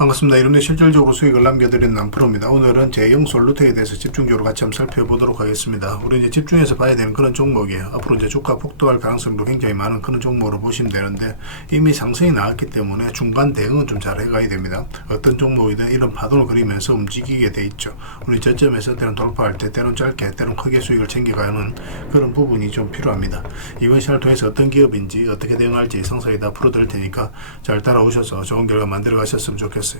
반갑습니다. 이런데 실질적으로 수익을 남겨드리는 남프로입니다. 오늘은 제형 솔루트에 대해서 집중적으로 같이 한번 살펴보도록 하겠습니다. 우리 이제 집중해서 봐야 되는 그런 종목이에요. 앞으로 이제 주가 폭등할 가능성도 굉장히 많은 그런 종목으로 보시면 되는데, 이미 상승이 나왔기 때문에 중간 대응은 좀 잘 해가야 됩니다. 어떤 종목이든 이런 파동을 그리면서 움직이게 돼 있죠. 우리 저점에서 때론 돌파할 때, 때론 짧게, 때론 크게 수익을 챙겨가는 그런 부분이 좀 필요합니다. 이번 시간을 통해서 어떤 기업인지 어떻게 대응할지 상세히 다 풀어드릴 테니까 잘 따라오셔서 좋은 결과 만들어 가셨으면 좋겠어요.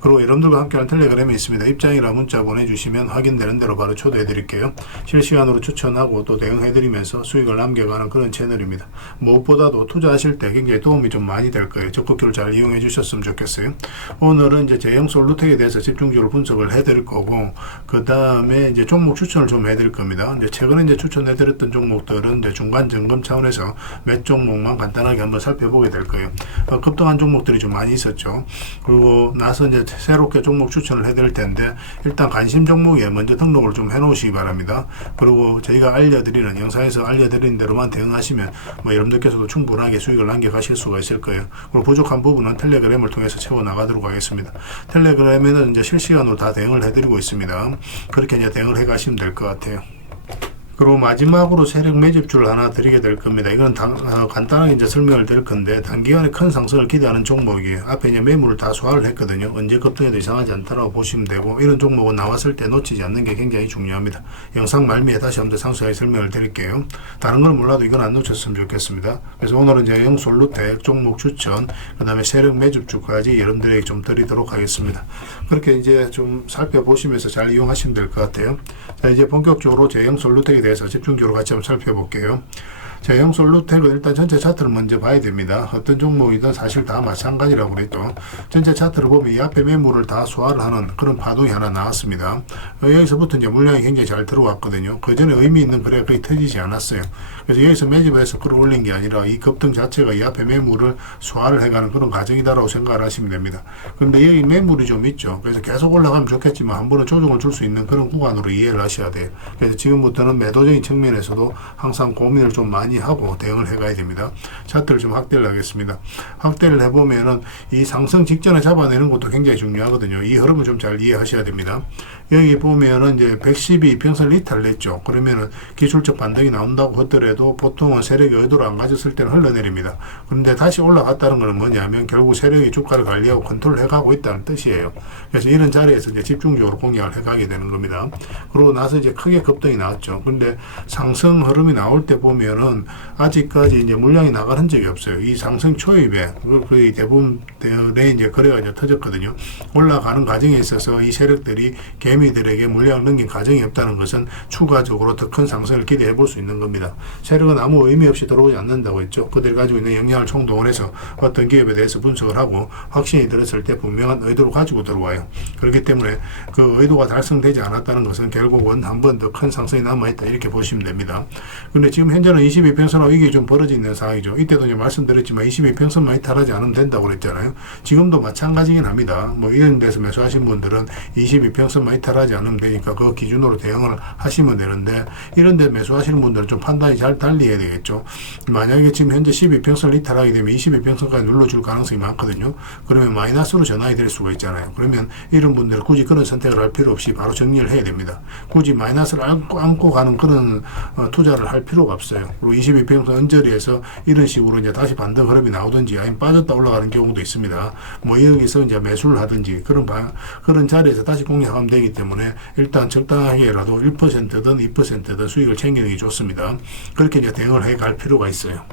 그리고 여러분들과 함께하는 텔레그램이 있습니다. 입장이라 문자 보내주시면 확인되는 대로 바로 초대해 드릴게요. 실시간으로 추천하고 또 대응해 드리면서 수익을 남겨가는 그런 채널입니다. 무엇보다도 투자하실 때 굉장히 도움이 좀 많이 될 거예요. 적극적으로 잘 이용해 주셨으면 좋겠어요. 오늘은 이제 제형 솔루텍에 대해서 집중적으로 분석을 해 드릴 거고, 그 다음에 이제 종목 추천을 좀 해 드릴 겁니다. 이제 최근에 이제 추천해 드렸던 종목들은 이제 중간 점검 차원에서 몇 종목만 간단하게 한번 살펴보게 될 거예요. 급등한 종목들이 좀 많이 있었죠. 그리고 나서 이제 새롭게 종목 추천을 해드릴 텐데, 일단 관심 종목에 먼저 등록을 좀 해놓으시기 바랍니다. 그리고 저희가 알려드리는 영상에서 알려드리는 대로만 대응하시면 여러분들께서도 충분하게 수익을 남겨가실 수가 있을 거예요. 그리고 부족한 부분은 텔레그램을 통해서 채워나가도록 하겠습니다. 텔레그램에는 이제 실시간으로 다 대응을 해드리고 있습니다. 그렇게 이제 대응을 해가시면 될 것 같아요. 그리고 마지막으로 세력 매집주를 하나 드리게 될 겁니다. 이건 간단하게 이제 설명을 드릴 건데, 단기간에 큰 상승을 기대하는 종목이에요. 앞에 이제 매물을 다 소화를 했거든요. 언제 급등해도 이상하지 않다라고 보시면 되고, 이런 종목은 나왔을 때 놓치지 않는 게 굉장히 중요합니다. 영상 말미에 다시 한번 상세하게 설명을 드릴게요. 다른 건 몰라도 이건 안 놓쳤으면 좋겠습니다. 그래서 오늘은 이제 제형 솔루텍 종목 추천, 그 다음에 세력 매집주까지 여러분들에게 좀 드리도록 하겠습니다. 그렇게 이제 좀 살펴보시면서 잘 이용하시면 될 것 같아요. 자, 이제 본격적으로 제형 솔루텍에 대해서 집중적으로 같이 한번 살펴볼게요. 제형 솔루텍은 일단 전체 차트를 먼저 봐야 됩니다. 어떤 종목이든 사실 다 마찬가지라고 그랬죠. 전체 차트를 보면 이 앞에 매물을 다 소화를 하는 그런 파동이 하나 나왔습니다. 여기서부터 이제 물량이 굉장히 잘 들어왔거든요. 그 전에 의미 있는 거래가 거의 터지지 않았어요. 그래서 여기서 매집해서 끌어올린 게 아니라 이 급등 자체가 이 앞에 매물을 소화를 해가는 그런 과정이다라고 생각을 하시면 됩니다. 그런데 여기 매물이 좀 있죠. 그래서 계속 올라가면 좋겠지만 한 번은 조정을 줄 수 있는 그런 구간으로 이해를 하셔야 돼요. 그래서 지금부터는 매도적인 측면에서도 항상 고민을 좀 많이 하고 대응을 해가야 됩니다. 차트를 좀 확대를 하겠습니다. 확대를 해보면은 이 상승 직전에 잡아내는 것도 굉장히 중요하거든요. 이 흐름을 좀 잘 이해하셔야 됩니다. 여기 보면은 이제 112 평선 리탈을 냈죠. 그러면은 기술적 반등이 나온다고 하더라도 보통은 세력이 의도를 안 가졌을 때는 흘러내립니다. 그런데 다시 올라갔다는 것은 뭐냐면 결국 세력이 주가를 관리하고 컨트롤 해가고 있다는 뜻이에요. 그래서 이런 자리에서 이제 집중적으로 공략을 해가게 되는 겁니다. 그러고 나서 이제 크게 급등이 나왔죠. 근데 상승 흐름이 나올 때 보면은 아직까지 이제 물량이 나간 흔적이 없어요. 이 상승 초입에 거의 대부분의 이제 거래가 이제 터졌거든요. 올라가는 과정에 있어서 이 세력들이 개미들에게 물량을 넘긴 과정이 없다는 것은 추가적으로 더 큰 상승을 기대해 볼 수 있는 겁니다. 세력은 아무 의미 없이 들어오지 않는다고 했죠. 그들이 가지고 있는 역량을 총동원해서 어떤 기업에 대해서 분석을 하고 확신이 들었을 때 분명한 의도를 가지고 들어와요. 그렇기 때문에 그 의도가 달성되지 않았다는 것은 결국은 한 번 더 큰 상승이 남아있다, 이렇게 보시면 됩니다. 그런데 지금 현재는 22평선하고 이게 좀 벌어져 있는 상황이죠. 이때도 이제 말씀드렸지만 22평선만 이탈하지 않으면 된다고 그랬잖아요. 지금도 마찬가지긴 합니다. 이런 데서 매수하신 분들은 22평선만 이탈하지 않으면 되니까 그 기준으로 대응을 하시면 되는데, 이런 데 매수하시는 분들은 좀 판단이 잘 달리해야 되겠죠. 만약에 지금 현재 12평선을 이탈하게 되면 22평선까지 눌러줄 가능성이 많거든요. 그러면 마이너스로 전환이 될 수가 있잖아요. 그러면 이런 분들은 굳이 그런 선택을 할 필요 없이 바로 정리를 해야 됩니다. 굳이 마이너스를 안고 가는 그런 투자를 할 필요가 없어요. 그리고 22평선 언저리에서 이런 식으로 이제 다시 반등 흐름이 나오든지 아니면 빠졌다 올라가는 경우도 있습니다. 여기서 이제 매수를 하든지 그런 자리에서 다시 공략하면 되기 때문에 일단 적당하게라도 1%든 2%든 수익을 챙기는 게 좋습니다. 그렇게 이제 대응을 해 갈 필요가 있어요.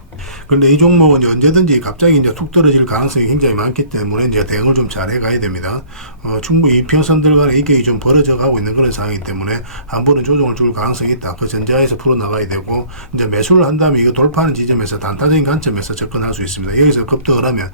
그런데 이 종목은 이제 언제든지 갑자기 이제 툭 떨어질 가능성이 굉장히 많기 때문에 이제 대응을 좀 잘 해가야 됩니다. 충분히 이 평선들 간의 이격이 좀 벌어져 가고 있는 그런 상황이기 때문에 한 번은 조정을 줄 가능성이 있다. 그 전자에서 풀어나가야 되고, 이제 매수를 한 다음에 이거 돌파하는 지점에서 단타적인 관점에서 접근할 수 있습니다. 여기서 급등을 하면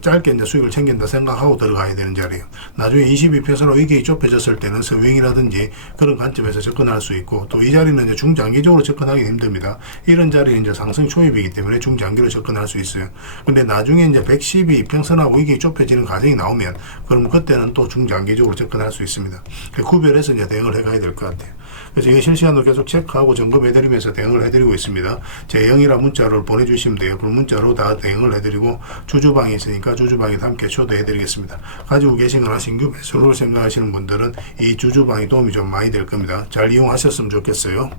짧게 이제 수익을 챙긴다 생각하고 들어가야 되는 자리예요. 나중에 22평선으로 이격이 좁혀졌을 때는 스윙이라든지 그런 관점에서 접근할 수 있고, 또 이 자리는 이제 중장기적으로 접근하기 힘듭니다. 이런 자리는 이제 상승 초입이기 때문에 때문에 중장기로 접근할 수 있어요. 근데 나중에 이제 112 이평선하고 이게 좁혀지는 과정이 나오면 그럼 그때는 또 중장기적으로 접근할 수 있습니다. 구별해서 이제 대응을 해가야 될 것 같아요. 그래서 이게 실시간으로 계속 체크하고 점검해드리면서 대응을 해드리고 있습니다. 제0이라 문자를 보내주시면 돼요. 그럼 문자로 다 대응을 해드리고 주주방이 있으니까 주주방에도 함께 초대해드리겠습니다. 가지고 계시거나 신규 매수를 생각하시는 분들은 이 주주방이 도움이 좀 많이 될 겁니다. 잘 이용하셨으면 좋겠어요.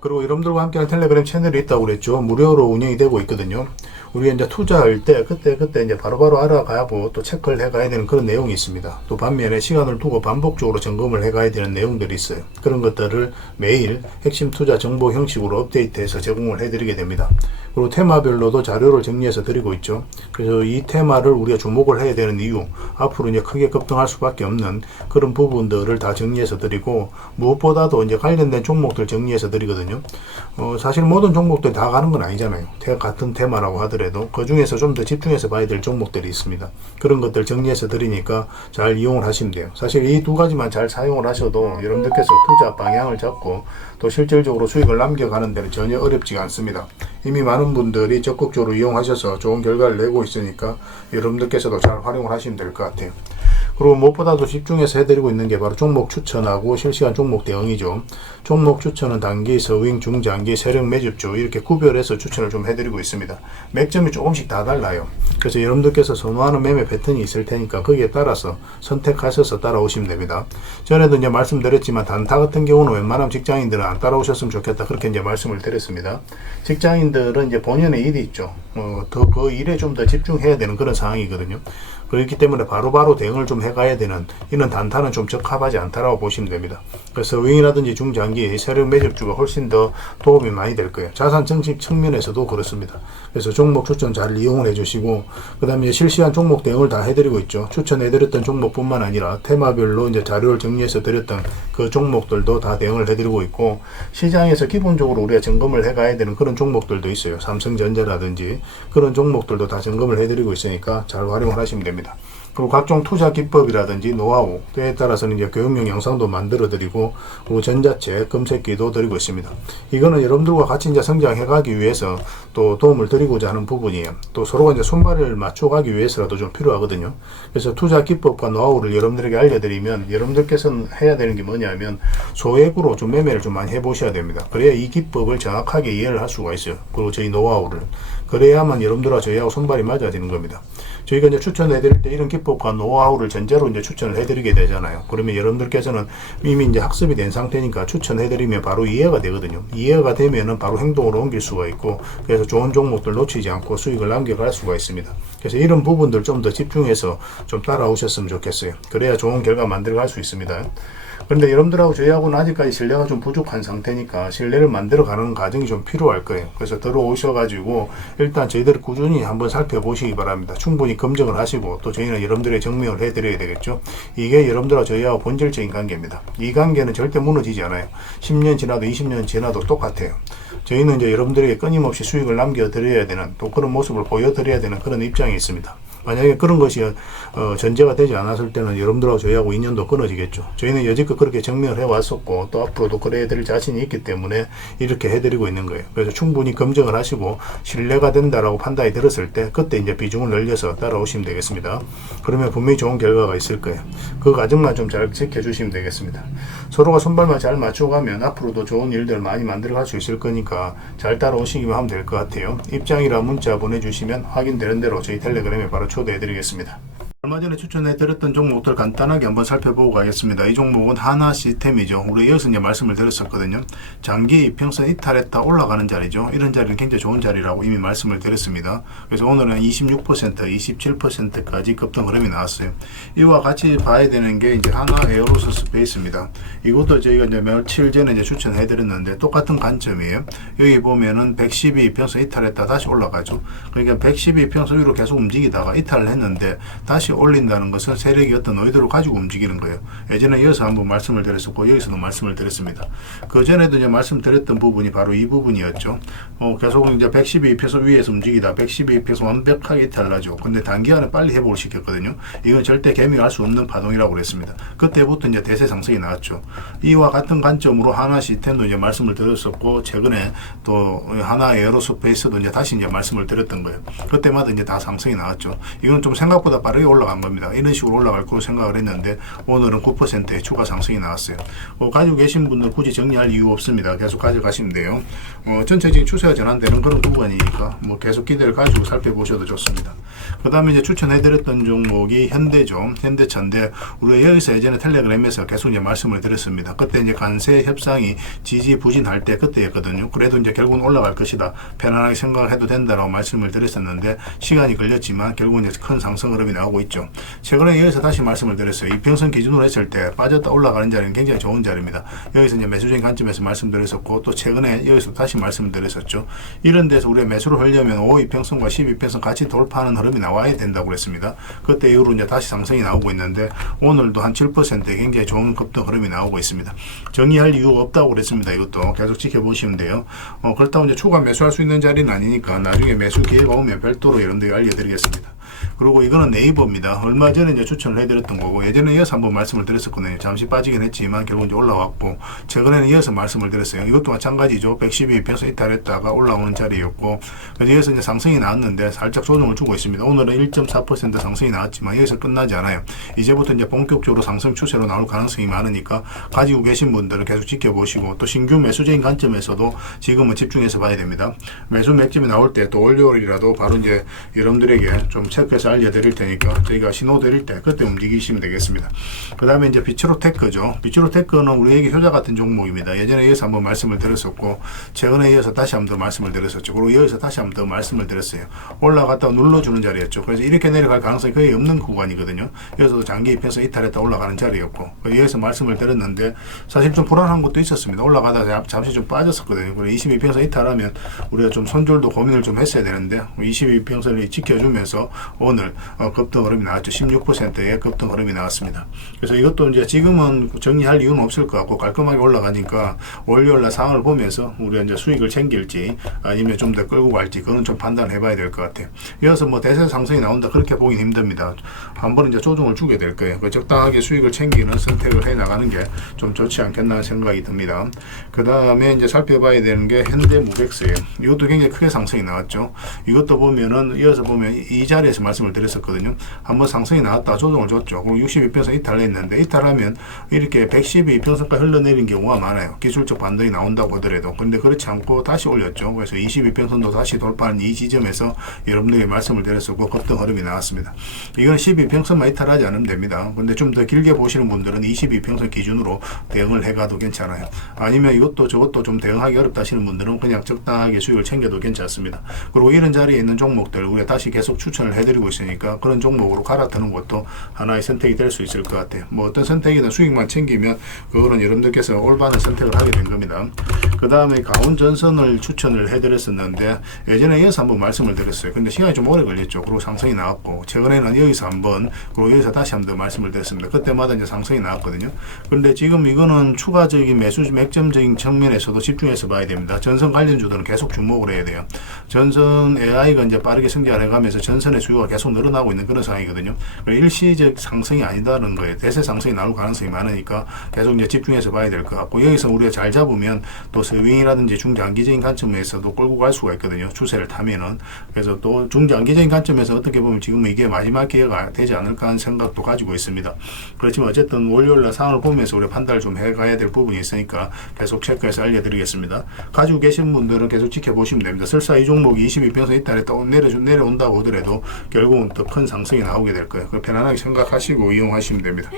그리고 여러분들과 함께하는 텔레그램 채널이 있다고 그랬죠. 무료로 운영이 되고 있거든요. 우리가 이제 투자할 때 그때 이제 바로바로 알아가고 또 체크를 해가야 되는 그런 내용이 있습니다. 또 반면에 시간을 두고 반복적으로 점검을 해가야 되는 내용들이 있어요. 그런 것들을 매일 핵심 투자 정보 형식으로 업데이트해서 제공을 해드리게 됩니다. 그리고 테마별로도 자료를 정리해서 드리고 있죠. 그래서 이 테마를 우리가 주목을 해야 되는 이유, 앞으로 이제 크게 급등할 수밖에 없는 그런 부분들을 다 정리해서 드리고, 무엇보다도 이제 관련된 종목들 정리해서 드리거든요. 사실 모든 종목들 다 가는 건 아니잖아요. 같은 테마라고 하더라도 그 중에서 좀 더 집중해서 봐야 될 종목들이 있습니다. 그런 것들 정리해서 드리니까 잘 이용을 하시면 돼요. 사실 이 두 가지만 잘 사용을 하셔도 여러분들께서 투자 방향을 잡고 또 실질적으로 수익을 남겨가는 데는 전혀 어렵지가 않습니다. 이미 많은 분들이 적극적으로 이용하셔서 좋은 결과를 내고 있으니까 여러분들께서도 잘 활용을 하시면 될 것 같아요. 그리고 무엇보다도 집중해서 해드리고 있는 게 바로 종목 추천하고 실시간 종목 대응이죠. 종목 추천은 단기, 서윙, 중장기, 세력 매집주 이렇게 구별해서 추천을 좀 해드리고 있습니다. 맥점이 조금씩 다 달라요. 그래서 여러분들께서 선호하는 매매 패턴이 있을 테니까 거기에 따라서 선택하셔서 따라오시면 됩니다. 전에도 이제 말씀드렸지만 단타 같은 경우는 웬만하면 직장인들은 안 따라오셨으면 좋겠다, 그렇게 이제 말씀을 드렸습니다. 직장인들은 이제 본연의 일이 있죠. 그 일에 좀 더 집중해야 되는 그런 상황이거든요. 그렇기 때문에 바로바로 대응을 좀 해가야 되는 이런 단타는 좀 적합하지 않다라고 보시면 됩니다. 그래서 서윙이라든지 중장기 세력 매집주가 훨씬 더 도움이 많이 될 거예요. 자산 증식 측면에서도 그렇습니다. 그래서 종목 추천 잘 이용을 해주시고, 그 다음에 실시간 종목 대응을 다 해드리고 있죠. 추천해드렸던 종목뿐만 아니라 테마별로 이제 자료를 정리해서 드렸던 그 종목들도 다 대응을 해드리고 있고, 시장에서 기본적으로 우리가 점검을 해가야 되는 그런 종목들도 있어요. 삼성전자라든지 그런 종목들도 다 점검을 해드리고 있으니까 잘 활용을 하시면 됩니다. 그리고 각종 투자 기법이라든지 노하우, 그에 따라서는 이제 교육용 영상도 만들어 드리고, 그리고 전자책 검색기도 드리고 있습니다. 이거는 여러분들과 같이 이제 성장해 가기 위해서 또 도움을 드리고자 하는 부분이에요. 또 서로가 이제 손발을 맞춰 가기 위해서라도 좀 필요하거든요. 그래서 투자 기법과 노하우를 여러분들에게 알려드리면 여러분들께서는 해야 되는 게 뭐냐면 소액으로 좀 매매를 좀 많이 해보셔야 됩니다. 그래야 이 기법을 정확하게 이해를 할 수가 있어요. 그리고 저희 노하우를. 그래야만 여러분들과 저희하고 손발이 맞아지는 겁니다. 저희가 이제 추천해드릴 때 이런 기법과 노하우를 전제로 이제 추천을 해드리게 되잖아요. 그러면 여러분들께서는 이미 이제 학습이 된 상태니까 추천해드리면 바로 이해가 되거든요. 이해가 되면은 바로 행동으로 옮길 수가 있고, 그래서 좋은 종목들 놓치지 않고 수익을 남겨갈 수가 있습니다. 그래서 이런 부분들 좀 더 집중해서 좀 따라오셨으면 좋겠어요. 그래야 좋은 결과 만들어갈 수 있습니다. 그런데 여러분들하고 저희하고는 아직까지 신뢰가 좀 부족한 상태니까 신뢰를 만들어가는 과정이 좀 필요할 거예요. 그래서 들어오셔가지고 일단 저희들을 꾸준히 한번 살펴보시기 바랍니다. 충분히 검증을 하시고, 또 저희는 여러분들의 증명을 해드려야 되겠죠. 이게 여러분들하고 저희하고 본질적인 관계입니다. 이 관계는 절대 무너지지 않아요. 10년 지나도 20년 지나도 똑같아요. 저희는 이제 여러분들에게 끊임없이 수익을 남겨드려야 되는, 또 그런 모습을 보여드려야 되는 그런 입장이 있습니다. 만약에 그런 것이 전제가 되지 않았을 때는 여러분들하고 저희하고 인연도 끊어지겠죠. 저희는 여지껏 그렇게 증명을 해왔었고, 또 앞으로도 그래 드릴 자신이 있기 때문에 이렇게 해드리고 있는 거예요. 그래서 충분히 검증을 하시고 신뢰가 된다라고 판단이 들었을 때 그때 이제 비중을 늘려서 따라오시면 되겠습니다. 그러면 분명히 좋은 결과가 있을 거예요. 그 과정만 좀 잘 지켜주시면 되겠습니다. 서로가 손발만 잘 맞춰가면 앞으로도 좋은 일들 많이 만들어갈 수 있을 거니까 잘 따라오시기만 하면 될 것 같아요. 입장이라 문자 보내주시면 확인되는 대로 저희 텔레그램에 바로 초대해드리겠습니다. 얼마 전에 추천해드렸던 종목들 간단하게 한번 살펴보고 가겠습니다. 이 종목은 하나 시스템이죠. 우리 이어서 이제 말씀을 드렸었거든요. 장기 이평선 이탈했다 올라가는 자리죠. 이런 자리는 굉장히 좋은 자리라고 이미 말씀을 드렸습니다. 그래서 오늘은 26%, 27%까지 급등 흐름이 나왔어요. 이와 같이 봐야 되는 게 이제 하나 에어로스 스페이스입니다. 이것도 저희가 이제 며칠 전에 이제 추천해드렸는데 똑같은 관점이에요. 여기 보면은 112 이평선 이탈했다 다시 올라가죠. 그러니까 112 이평선 위로 계속 움직이다가 이탈을 했는데 다시 다시 올린다는 것은 세력이 어떤 의도를 가지고 움직이는 거예요. 예전에 이어서 한번 말씀을 드렸었고 여기서도 말씀을 드렸습니다. 그 전에도 이제 말씀드렸던 부분이 바로 이 부분이었죠. 계속 이제 112페소 위에서 움직이다 112페소 완벽하게 이탈하죠. 근데 단기간에 빨리 회복을 시켰거든요. 이건 절대 개미할 수 없는 파동이라고 그랬습니다. 그때부터 이제 대세 상승이 나왔죠. 이와 같은 관점으로 하나 시스템도 이제 말씀을 드렸었고 최근에 또 하나 에어로스페이스도 이제 다시 이제 말씀을 드렸던 거예요. 그때마다 이제 다 상승이 나왔죠. 이건 좀 생각보다 빠르게 올라간 겁니다. 이런 식으로 올라갈 거로 생각을 했는데 오늘은 9%의 추가 상승이 나왔어요. 가지고 계신 분들 굳이 정리할 이유 없습니다. 계속 가져가시면 돼요. 전체적인 추세가 전환되는 그런 구간이니까 뭐 계속 기대를 가지고 살펴보셔도 좋습니다. 그 다음에 이제 추천해드렸던 종목이 현대죠. 현대차인데 우리가 여기서 예전에 텔레그램에서 계속 이제 말씀을 드렸습니다. 그때 이제 관세 협상이 지지부진할 때 그때였거든요. 그래도 이제 결국은 올라갈 것이다. 편안하게 생각을 해도 된다라고 말씀을 드렸었는데 시간이 걸렸지만 결국은 이제 큰 상승 흐름이 나오고 있죠. 최근에 여기서 다시 말씀을 드렸어요. 이평선 기준으로 했을 때 빠졌다 올라가는 자리는 굉장히 좋은 자리입니다. 여기서 이제 매수적인 관점에서 말씀드렸었고 또 최근에 여기서 다시 말씀을 드렸었죠. 이런 데서 우리가 매수를 하려면 5이평선과 12평선 같이 돌파하는 흐름이 나와야 된다고 그랬습니다. 그때 이후로 이제 다시 상승이 나오고 있는데 오늘도 한 7%의 굉장히 좋은 급등 흐름이 나오고 있습니다. 정리할 이유가 없다고 그랬습니다. 이것도 계속 지켜보시면 돼요. 그렇다고 이제 추가 매수할 수 있는 자리는 아니니까 나중에 매수 기회가 오면 별도로 여러분들에게 알려드리겠습니다. 그리고 이거는 네이버입니다. 얼마 전에 이제 추천을 해드렸던 거고 예전에 이어서 한번 말씀을 드렸었거든요. 잠시 빠지긴 했지만 결국 이제 올라왔고 최근에는 이어서 말씀을 드렸어요. 이것도 마찬가지죠. 112평선 이탈했다가 올라오는 자리였고 그래서 이어서 이제 상승이 나왔는데 살짝 조정을 주고 있습니다. 오늘은 1.4% 상승이 나왔지만 여기서 끝나지 않아요. 이제부터 이제 본격적으로 상승 추세로 나올 가능성이 많으니까 가지고 계신 분들은 계속 지켜보시고 또 신규 매수적인 관점에서도 지금은 집중해서 봐야 됩니다. 매수 맥점이 나올 때 또 월요일이라도 바로 이제 여러분들에게 좀 체크해서 알려드릴 테니까 저희가 신호 드릴 때 그때 움직이시면 되겠습니다. 그 다음에 이제 비츠로테크죠. 비츠로테크는 우리에게 효자 같은 종목입니다. 예전에 이어서 한번 말씀을 드렸었고 최근에 이어서 다시 한번 더 말씀을 드렸었죠. 그리고 이어서 다시 한번 더 말씀을 드렸어요. 올라갔다가 눌러주는 자리였죠. 그래서 이렇게 내려갈 가능성이 거의 없는 구간이거든요. 여기서도 장기 입혀서 이탈했다 올라가는 자리였고 여기서 말씀을 드렸는데 사실 좀 불안한 것도 있었습니다. 올라가다가 잠시 좀 빠졌었거든요. 그래서 22평선 이탈하면 우리가 좀 손절도 고민을 좀 했어야 되는데 22평선을 지켜주면서 오늘 급등 흐름이 나왔죠. 16%의 급등 흐름이 나왔습니다. 그래서 이것도 이제 지금은 정리할 이유는 없을 것 같고 깔끔하게 올라가니까 월요일날 상황을 보면서 우리가 이제 수익을 챙길지 아니면 좀 더 끌고 갈지 그건 좀 판단해 봐야 될 것 같아요. 이어서 뭐 대세 상승이 나온다 그렇게 보긴 힘듭니다. 한번 이제 조정을 주게 될 거예요. 적당하게 수익을 챙기는 선택을 해 나가는 게 좀 좋지 않겠나 하는 생각이 듭니다. 그 다음에 이제 살펴봐야 되는 게 현대무백스예요. 이것도 굉장히 크게 상승이 나왔죠. 이것도 보면은 이어서 보면 이 자리에서 말씀을 드렸었거든요. 한번 상승이 나왔다 조정을 줬죠. 그럼 62평선 이탈했는데 이탈하면 이렇게 112평선까지 흘러내린 경우가 많아요. 기술적 반등이 나온다고 하더라도. 근데 그렇지 않고 다시 올렸죠. 그래서 22평선도 다시 돌파한 이 지점에서 여러분들에게 말씀을 드렸었고 급등 흐름이 나왔습니다. 이건 12평선만 이탈하지 않으면 됩니다. 근데 좀 더 길게 보시는 분들은 22평선 기준으로 대응을 해가도 괜찮아요. 아니면 이것도 저것도 좀 대응하기 어렵다 하시는 분들은 그냥 적당하게 수익을 챙겨도 괜찮습니다. 그리고 이런 자리에 있는 종목들 우리가 다시 계속 추천을 해드리고 있으니까 그런 종목으로 갈아타는 것도 하나의 선택이 될 수 있을 것 같아요. 뭐 어떤 선택이든 수익만 챙기면 그거는 여러분들께서 올바른 선택을 하게 된 겁니다. 그 다음에 강원전선을 추천을 해드렸었는데 예전에 이어서 한번 말씀을 드렸어요. 근데 시간이 좀 오래 걸렸죠. 그리고 상승이 나왔고 최근에는 여기서 한번 그리고 여기서 다시 한번 더 말씀을 드렸습니다. 그때마다 이제 상승이 나왔거든요. 근데 지금 이거는 추가적인 매수 맥점적인 측면에서도 집중해서 봐야 됩니다. 전선 관련주들은 계속 주목을 해야 돼요. 전선 AI가 이제 빠르게 성장을 해가면서 전선의 수요가 계속 늘어나고 있는 그런 상황이거든요. 일시적 상승이 아니다는 거예요. 대세 상승이 나올 가능성이 많으니까 계속 이제 집중해서 봐야 될 것 같고 여기서 우리가 잘 잡으면 또 스윙이라든지 중장기적인 관점에서도 끌고 갈 수가 있거든요. 추세를 타면은. 그래서 또 중장기적인 관점에서 어떻게 보면 지금 이게 마지막 기회가 되지 않을까 하는 생각도 가지고 있습니다. 그렇지만 어쨌든 월요일날 상황을 보면서 우리가 판단을 좀 해가야 될 부분이 있으니까 계속 체크해서 알려드리겠습니다. 가지고 계신 분들은 계속 지켜보시면 됩니다. 설사 이 종목이 22평선 이탈했다 내려온다고 하더라도 결국은 더 큰 상승이 나오게 될 거예요. 편안하게 생각하시고 이용하시면 됩니다.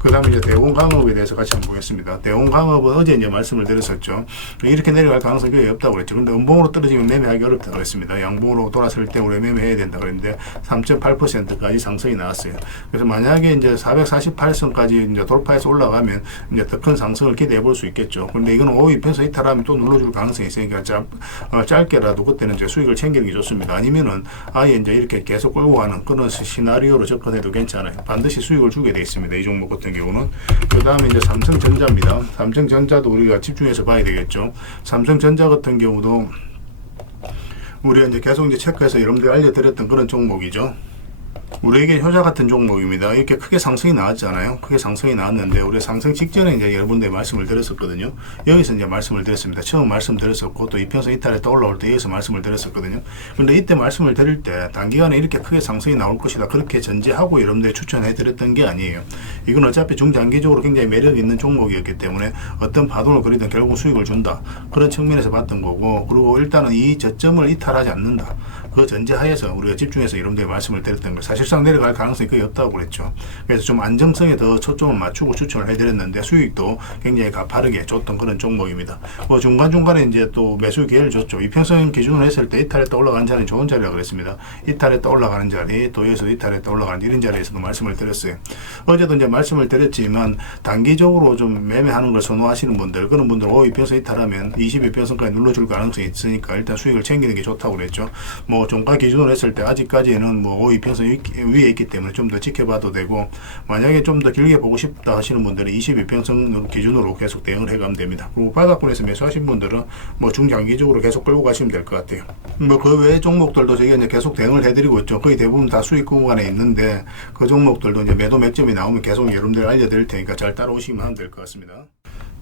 그 다음에 이제 대원강업에 대해서 같이 한번 보겠습니다. 대원강업은 어제 이제 말씀을 드렸었죠. 이렇게 내려갈 가능성이 거의 없다고 그랬죠. 근데 음봉으로 떨어지면 매매하기 어렵다고 그랬습니다. 양봉으로 돌았을 때 우리가 매매해야 된다고 그랬는데 3.8%까지 상승이 나왔어요. 그래서 만약에 이제 448선까지 이제 돌파해서 올라가면 이제 더 큰 상승을 기대해 볼 수 있겠죠. 근데 이거는 5위편서 이탈하면 또 눌러줄 가능성이 있으니까 짧게라도 그때는 이제 수익을 챙기는 게 좋습니다. 아니면은 아예 이제 이렇게 계속 끌고 가는 그런 시나리오로 접근해도 괜찮아요. 반드시 수익을 주게 되어 있습니다. 이 종목 같은 경우는. 그 다음에 이제 삼성전자입니다. 삼성전자도 우리가 집중해서 봐야 되겠죠. 삼성전자 같은 경우도 우리가 이제 계속 이제 체크해서 여러분들 알려드렸던 그런 종목이죠. 우리에게 효자 같은 종목입니다. 이렇게 크게 상승이 나왔잖아요. 크게 상승이 나왔는데 우리 상승 직전에 이제 여러분들 말씀을 드렸었거든요. 여기서 이제 말씀을 드렸습니다. 처음 말씀드렸었고 또 이평선 이탈에 또 올라올 때 여기서 말씀을 드렸었거든요. 근데 이때 말씀을 드릴 때 단기간에 이렇게 크게 상승이 나올 것이다 그렇게 전제하고 여러분들 추천해 드렸던 게 아니에요. 이건 어차피 중장기적으로 굉장히 매력 있는 종목이었기 때문에 어떤 파동을 그리든 결국 수익을 준다 그런 측면에서 봤던 거고, 그리고 일단은 이 저점을 이탈하지 않는다 그 전제하에서 우리가 집중해서 여러분들 말씀을 드렸던 거예요. 사실상 내려갈 가능성이 거의 없다고 그랬죠. 그래서 좀 안정성에 더 초점을 맞추고 추천을 해드렸는데 수익도 굉장히 가파르게 줬던 그런 종목입니다. 중간중간에 이제 또 매수 기회를 줬죠. 이평선 기준으로 했을 때 이탈했다 올라가는 자리는 좋은 자리라고 그랬습니다. 이탈했다 올라가는 자리, 또 여기서 이탈했다 올라가는 이런 자리에서도 말씀을 드렸어요. 어제도 이제 말씀을 드렸지만 단기적으로 좀 매매하는 걸 선호하시는 분들, 그런 분들 이평선 이탈하면 22평선까지 눌러줄 가능성이 있으니까 일단 수익을 챙기는 게 좋다고 그랬죠. 종가 기준으로 했을 때 아직까지는 이평선 위에 있기 때문에 좀 더 지켜봐도 되고, 만약에 좀 더 길게 보고 싶다 하시는 분들은 22평선 기준으로 계속 대응을 해가면 됩니다. 그리고 바닥권에서 매수하신 분들은 중장기적으로 계속 끌고 가시면 될 것 같아요. 그 외의 종목들도 저희가 이제 계속 대응을 해드리고 있죠. 거의 대부분 다 수익 구간에 있는데 그 종목들도 이제 매도 맥점이 나오면 계속 여러분들 알려드릴 테니까 잘 따라오시면 하면 될 것 같습니다.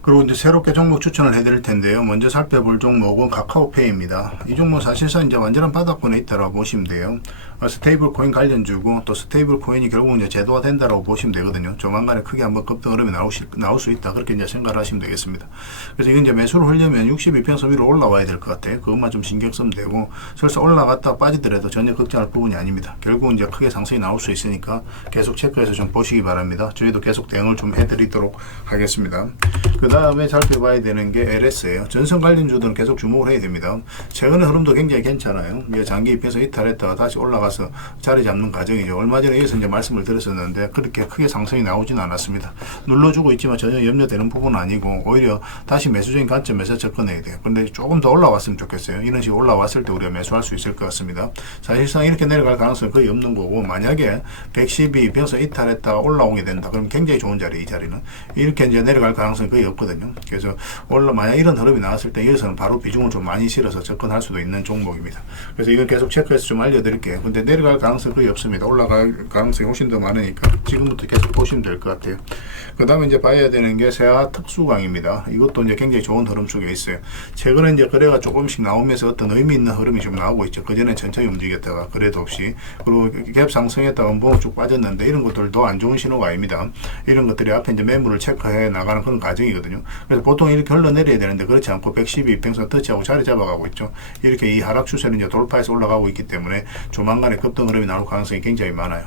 그리고 이제 새롭게 종목 추천을 해드릴 텐데요. 먼저 살펴볼 종목은 카카오페이입니다. 이 종목 사실상 이제 완전한 바닥권에 있다라고 보시면 돼요. 스테이블 코인 관련주고 또 스테이블 코인이 결국 이제 제도화 된다라고 보시면 되거든요. 조만간에 크게 한번 급등 흐름이 나올 수 있다 그렇게 이제 생각을 하시면 되겠습니다. 그래서 이건 이제 매수를 하려면 62평선 위로 올라와야 될 것 같아요. 그것만 좀 신경 쓰면 되고, 설사 올라갔다 빠지더라도 전혀 걱정할 부분이 아닙니다. 결국 이제 크게 상승이 나올 수 있으니까 계속 체크해서 좀 보시기 바랍니다. 저희도 계속 대응을 좀 해드리도록 하겠습니다. 그 다음에 살펴봐야 되는 게 LS예요. 전선 관련주들은 계속 주목을 해야 됩니다. 최근의 흐름도 굉장히 괜찮아요. 장기 입에서 이탈했다가 다시 올라가서 자리 잡는 과정이죠. 얼마 전에 여기서 이제 말씀을 드렸었는데 그렇게 크게 상승이 나오지는 않았습니다. 눌러주고 있지만 전혀 염려되는 부분은 아니고 오히려 다시 매수적인 관점에서 접근해야 돼요. 근데 조금 더 올라왔으면 좋겠어요. 이런 식으로 올라왔을 때 우리가 매수할 수 있을 것 같습니다. 사실상 이렇게 내려갈 가능성은 거의 없는 거고, 만약에 112평선 이탈했다가 올라오게 된다 그럼 굉장히 좋은 자리, 이 자리는 이렇게 이제 내려갈 가능성이 거의 없거든요. 그래서 만약 이런 흐름이 나왔을 때 여기서는 바로 비중을 좀 많이 실어서 접근할 수도 있는 종목입니다. 그래서 이건 계속 체크해서 좀 알려드릴게요. 근데 내려갈 가능성이 거의 없습니다. 올라갈 가능성이 훨씬 더 많으니까 지금부터 계속 보시면 될 것 같아요. 그 다음에 이제 봐야 되는 게 세아 특수강입니다. 이것도 이제 굉장히 좋은 흐름 속에 있어요. 최근에 이제 거래가 조금씩 나오면서 어떤 의미 있는 흐름이 좀 나오고 있죠. 그전에 천천히 움직였다가 거래도 없이, 그리고 갭 상승했다가 음봉을 쭉 빠졌는데 이런 것들도 안 좋은 신호가 아닙니다. 이런 것들이 앞에 이제 매물을 체크해 나가는 그런 과정이거든요. 그래서 보통 이렇게 흘러내려야 되는데 그렇지 않고 112평선 터치하고 자리 잡아가고 있죠. 이렇게 이 하락 추세는 이제 돌파해서 올라가고 있기 때문에 조만간에 급등 흐름이 나올 가능성이 굉장히 많아요.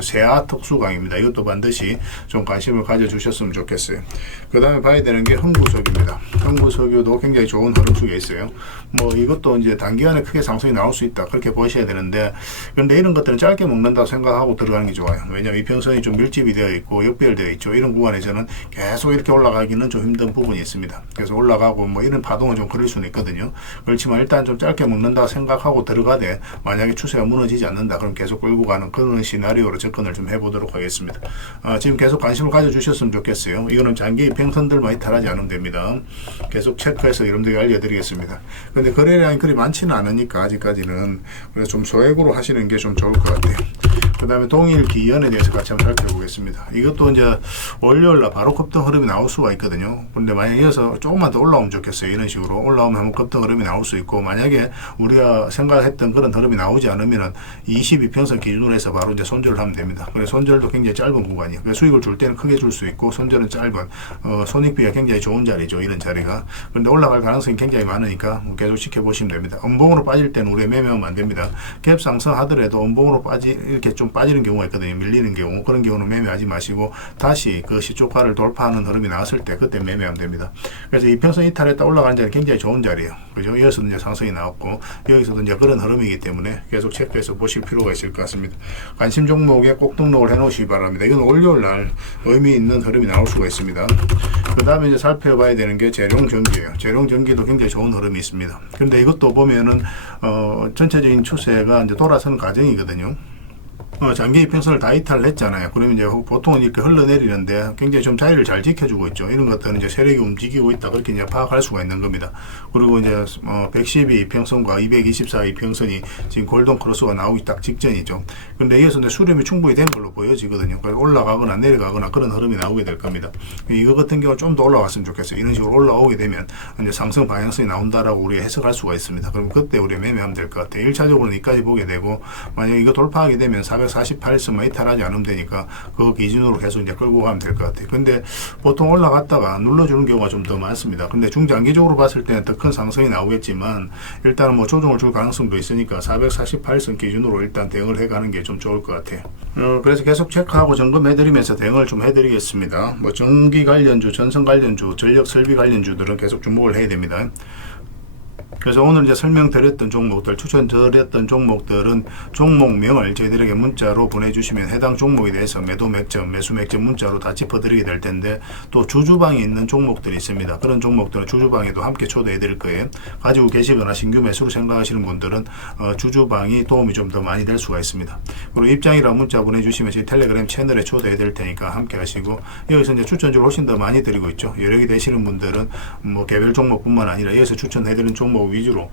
세아 특수강입니다. 이것도 반드시 좀 관심을 가져주셨으면 좋겠어요. 그 다음에 봐야 되는 게 흥구석유입니다. 흥구석유도 굉장히 좋은 흐름 속에 있어요. 이것도 이제 단기간에 크게 상승이 나올 수 있다 그렇게 보셔야 되는데, 그런데 이런 것들은 짧게 먹는다고 생각하고 들어가는 게 좋아요. 왜냐하면 이평선이 좀 밀집이 되어 있고 역별되어 있죠. 이런 구간에서는 계속 이렇게 올라가기는 좀 힘든 부분이 있습니다. 그래서 올라가고 이런 파동은 좀 그럴 수는 있거든요. 그렇지만 일단 좀 짧게 먹는다 생각하고 들어가되 만약에 추세가 무너지지 않는다 그럼 계속 끌고 가는 그런 시나리오로 접근을 좀 해보도록 하겠습니다. 지금 계속 관심을 가져주셨으면 좋겠어요. 이거는 장기 평선들만 이탈하지 않으면 됩니다. 계속 체크해서 여러분들에게 알려드리겠습니다. 근데 거래량이 그리 많지는 않으니까 아직까지는, 그래서 좀 소액으로 하시는 게 좀 좋을 것 같아요. 그 다음에 동일기연에 대해서 같이 한번 살펴보겠습니다. 이것도 이제 월요일날 바로 급등 흐름이 나올 수가 있거든요. 근데 만약에 이어서 조금만 더 올라오면 좋겠어요. 이런 식으로 올라오면 한번 급등 흐름이 나올 수 있고, 만약에 우리가 생각했던 그런 흐름이 나오지 않으면은 22평선 기준으로 해서 바로 이제 손절을 하면 됩니다. 그래서 손절도 굉장히 짧은 구간이에요. 그래서 수익을 줄 때는 크게 줄 수 있고 손절은 짧은 손익비가 굉장히 좋은 자리죠. 이런 자리가. 그런데 올라갈 가능성이 굉장히 많으니까 계속 지켜보시면 됩니다. 음봉으로 빠질 때는 우리가 매매하면 안 됩니다. 갭 상승하더라도 음봉으로 이렇게 좀 빠지는 경우가 있거든요. 밀리는 경우. 그런 경우는 매매하지 마시고 다시 그 시초가를 돌파하는 흐름이 나왔을 때 그때 매매하면 됩니다. 그래서 이 평선 이탈했다 올라가는 자리 굉장히 좋은 자리예요. 그죠? 여기서도 이제 상승이 나왔고 여기서도 이제 그런 흐름이기 때문에 계속 체크해서 보실 필요가 있을 것 같습니다. 관심 종목에 꼭 등록을 해 놓으시기 바랍니다. 이건 월요일 날 의미 있는 흐름이 나올 수가 있습니다. 그 다음에 이제 살펴봐야 되는 게 재룡전기예요. 재룡전기도 굉장히 좋은 흐름이 있습니다. 그런데 이것도 보면은 전체적인 추세가 이제 돌아서는 과정이거든요. 장기 이평선을 다 이탈을 했잖아요. 그러면 이제 보통은 이렇게 흘러내리는데 굉장히 좀 자리를 잘 지켜주고 있죠. 이런 것들은 이제 세력이 움직이고 있다. 그렇게 이제 파악할 수가 있는 겁니다. 그리고 이제 112 이평선과 224 이평선이 지금 골든 크로스가 나오기 딱 직전이죠. 근데 이에서 이제 수렴이 충분히 된 걸로 보여지거든요. 그래서 올라가거나 내려가거나 그런 흐름이 나오게 될 겁니다. 이거 같은 경우는 좀 더 올라왔으면 좋겠어요. 이런 식으로 올라오게 되면 이제 상승 방향성이 나온다라고 우리가 해석할 수가 있습니다. 그럼 그때 우리가 매매하면 될 것 같아요. 1차적으로는 이까지 보게 되고, 만약에 이거 돌파하게 되면 448선만 이탈하지 않으면 되니까 그거 기준으로 계속 이제 끌고 가면 될 것 같아요. 근데 보통 올라갔다가 눌러주는 경우가 좀 더 많습니다. 근데 중장기적으로 봤을 때는 더 큰 상승이 나오겠지만, 일단은 뭐 조정을 줄 가능성도 있으니까 448선 기준으로 일단 대응을 해가는 게 좀 좋을 것 같아요. 그래서 계속 체크하고 점검해드리면서 대응을 좀 해드리겠습니다. 뭐 전기 관련주, 전선 관련주, 전력 설비 관련주들은 계속 주목을 해야 됩니다. 그래서 오늘 이제 설명드렸던 종목들, 추천드렸던 종목들은 종목명을 저희들에게 문자로 보내주시면 해당 종목에 대해서 매도 맥점, 매수 맥점 문자로 다 짚어드리게 될 텐데, 또 주주방에 있는 종목들이 있습니다. 그런 종목들은 주주방에도 함께 초대해 드릴 거예요. 가지고 계시거나 신규 매수로 생각하시는 분들은 주주방이 도움이 좀 더 많이 될 수가 있습니다. 그리고 입장이라 문자 보내주시면 저희 텔레그램 채널에 초대해 드릴 테니까 함께 하시고, 여기서 이제 추천주를 훨씬 더 많이 드리고 있죠. 여력이 되시는 분들은 뭐 개별 종목뿐만 아니라 여기서 추천해 드리는 종목 위주로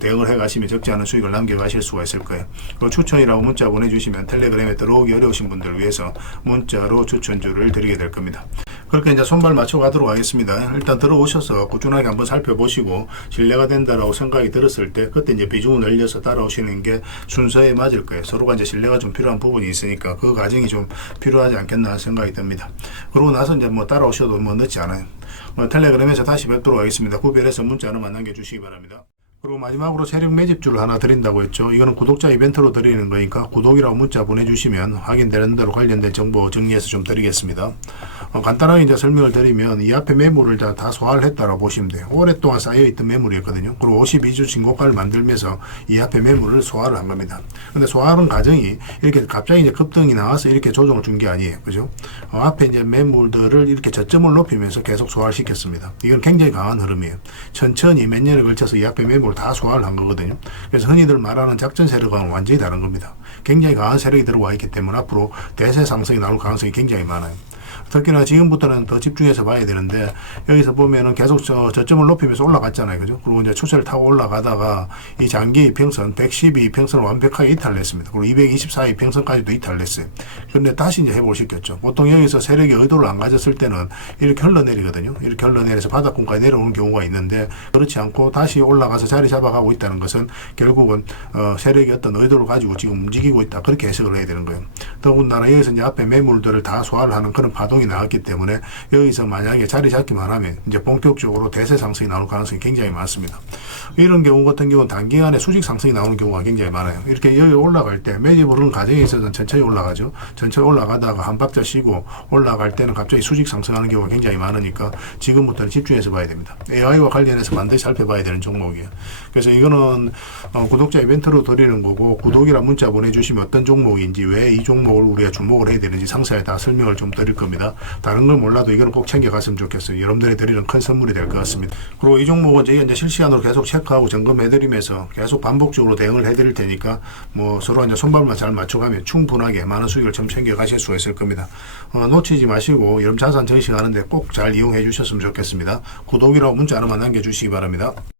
대응을 해가시면 적지 않은 수익을 남겨가실 수가 있을 거예요. 추천이라고 문자 보내주시면 텔레그램에 들어오기 어려우신 분들을 위해서 문자로 추천주를 드리게 될 겁니다. 그렇게 이제 손발 맞춰 가도록 하겠습니다. 일단 들어오셔서 꾸준하게 한번 살펴보시고 신뢰가 된다라고 생각이 들었을 때 그때 이제 비중을 늘려서 따라오시는 게 순서에 맞을 거예요. 서로가 이제 신뢰가 좀 필요한 부분이 있으니까 그 과정이 좀 필요하지 않겠나 생각이 듭니다. 그러고 나서 이제 뭐 따라오셔도 뭐 늦지 않아요. 텔레그램에서 다시 뵙도록 하겠습니다. 구별해서 문자 하나만 남겨주시기 바랍니다. 그리고 마지막으로 세력 매집주를 하나 드린다고 했죠. 이거는 구독자 이벤트로 드리는 거니까 구독이라고 문자 보내주시면 확인되는 대로 관련된 정보 정리해서 좀 드리겠습니다. 간단하게 이제 설명을 드리면 이 앞에 매물을 다 소화를 했다라고 보시면 돼요. 오랫동안 쌓여있던 매물이었거든요. 그리고 52주 신고가를 만들면서 이 앞에 매물을 소화를 한 겁니다. 근데 소화하는 과정이 이렇게 갑자기 이제 급등이 나와서 이렇게 조정을 준 게 아니에요. 그죠? 앞에 이제 매물들을 이렇게 저점을 높이면서 계속 소화를 시켰습니다. 이건 굉장히 강한 흐름이에요. 천천히 몇 년에 걸쳐서 이 앞에 매물 다 소화를 한 거거든요. 그래서 흔히들 말하는 작전 세력과는 완전히 다른 겁니다. 굉장히 강한 세력이 들어와 있기 때문에 앞으로 대세 상승이 나올 가능성이 굉장히 많아요. 특히나 지금부터는 더 집중해서 봐야 되는데, 여기서 보면은 계속 저점을 높이면서 올라갔잖아요. 그죠? 그리고 이제 추세를 타고 올라가다가 이 장기 이평선 112 이평선을 완벽하게 이탈을 했습니다. 그리고 224 이평선까지도 이탈을 했어요. 그런데 다시 이제 회복을 시켰죠. 보통 여기서 세력이 의도를 안 가졌을 때는 이렇게 흘러내리거든요. 이렇게 흘러내려서 바닥권까지 내려오는 경우가 있는데, 그렇지 않고 다시 올라가서 자리 잡아가고 있다는 것은 결국은 세력이 어떤 의도를 가지고 지금 움직이고 있다. 그렇게 해석을 해야 되는 거예요. 더군다나 여기서 이제 앞에 매물들을 다 소화를 하는 그런 파동이 나왔기 때문에 여기서 만약에 자리 잡기만 하면 이제 본격적으로 대세 상승이 나올 가능성이 굉장히 많습니다. 이런 경우 같은 경우는 단기간에 수직 상승이 나오는 경우가 굉장히 많아요. 이렇게 여기 올라갈 때 매집을 하는 과정에 있어서는 천천히 올라가죠. 천천히 올라가다가 한 박자 쉬고 올라갈 때는 갑자기 수직 상승하는 경우가 굉장히 많으니까 지금부터는 집중해서 봐야 됩니다. AI와 관련해서 반드시 살펴봐야 되는 종목이에요. 그래서 이거는 구독자 이벤트로 드리는 거고, 구독이란 문자 보내주시면 어떤 종목인지, 왜 이 종목을 우리가 주목을 해야 되는지 상세하게 다 설명을 좀 드릴 겁니다. 다른 걸 몰라도 이거는 꼭 챙겨갔으면 좋겠어요. 여러분들이 드리는 큰 선물이 될 것 같습니다. 그리고 이 종목은 저희가 이제 실시간으로 계속 체크하고 점검해드리면서 계속 반복적으로 대응을 해드릴 테니까 뭐 서로 이제 손발만 잘 맞춰가면 충분하게 많은 수익을 좀 챙겨가실 수가 있을 겁니다. 놓치지 마시고 여러분 자산 전시하는데 꼭 잘 이용해 주셨으면 좋겠습니다. 구독이라고 문자 하나만 남겨주시기 바랍니다.